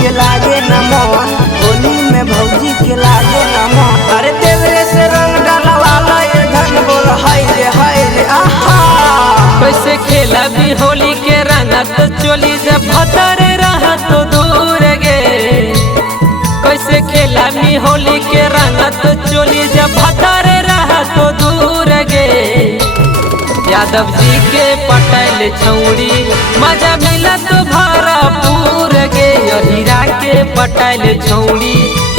के लागे न मन, होली में भौजी के लागे न मन। अरे देवरे से रंग डलवाला ये धन बोल हाय रे आहा। कैसे खेला भी होली के रंग तो चोली जब भतर रहा तो दूर गे। कैसे खेला भी होली के रंग तो चोली जब भतर रहा तो दूर गे। यादव जी के पटेल छौड़ी मजा मिला तो भरपूर गे। हीरा के पटेल छौड़ी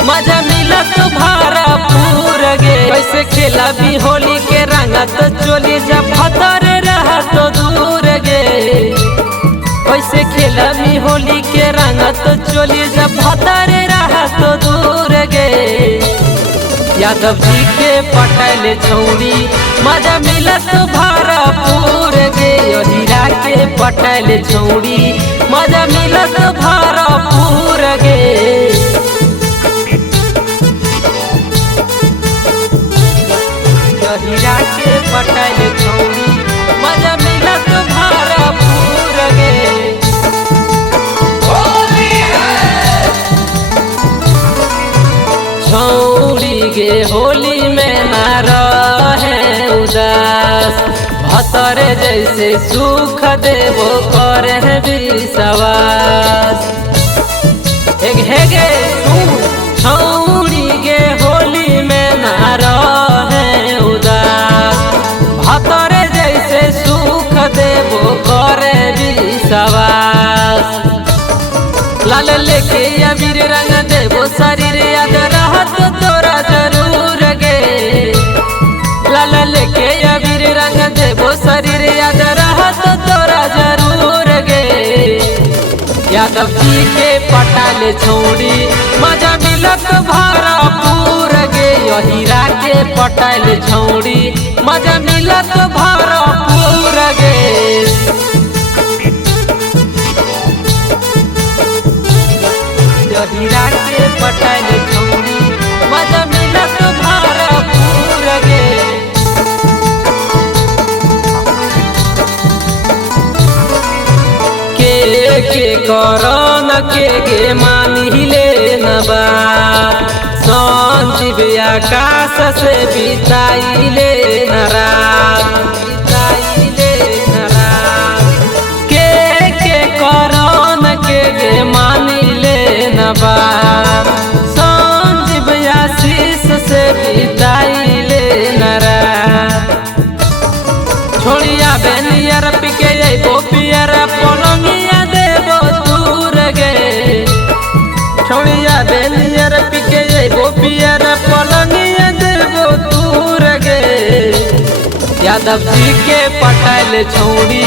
मजा मिला तो भरपूर गे। कैसे खेला भी होली के रंग तो चोली जब भतर रहा तो दूर गे। कैसे खेला भी होली के रंग तो चोली जब भतर रहा तो दूर गे। यादव जी के पटेल छौड़ी मजा मिला तो भरपूर गे। हीरा के पटेल छौड़ी मजा मिला तो भरपूर गे। हीरा के पटेल छौड़ी मजा मिला तो भरपूर गे। छौड़ी गे होली में ना रहे उदास, भतर जैसे सुख देवो करे विश्वास। हेगे छौड़ी गे होली में ना रहे उदास, भतर जैसे सुख देवो करे विश्वास। लाल लेके अबीर रंग देवो शरीर याद रहत तोरा जरूर गे। लाल लेके अबीर रंग देवो शरीर याद रहत तोरा जरूर गे। यादव जी के पटेल छौड़ी मजा मिलत भरपूर गे। हीरा के पटेल छौड़ी मजा मिलत भरपूर गे। हीरा के पटेल छौड़ी मजा मिलत भरपूर गे। के करन के गे मानी ले नबा, संजीव आकाश से बिताई ले नरा। के करन के गे मानी ले नबा, संजीव आशीष से बिताई ले नरा। छोड़िया बेनियर पिके अइबो पियर पलंगिया देबो दूर गे। छोड़िया बेनियर पिके अइबो पियर पलंगिया देबो दूर गे। यादव जी के पटेल छौड़ी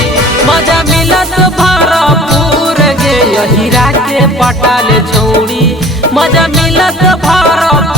मजा मिलत भरपूर गे। हीरा के पटेल छौड़ी मजा मिलत भरपूर।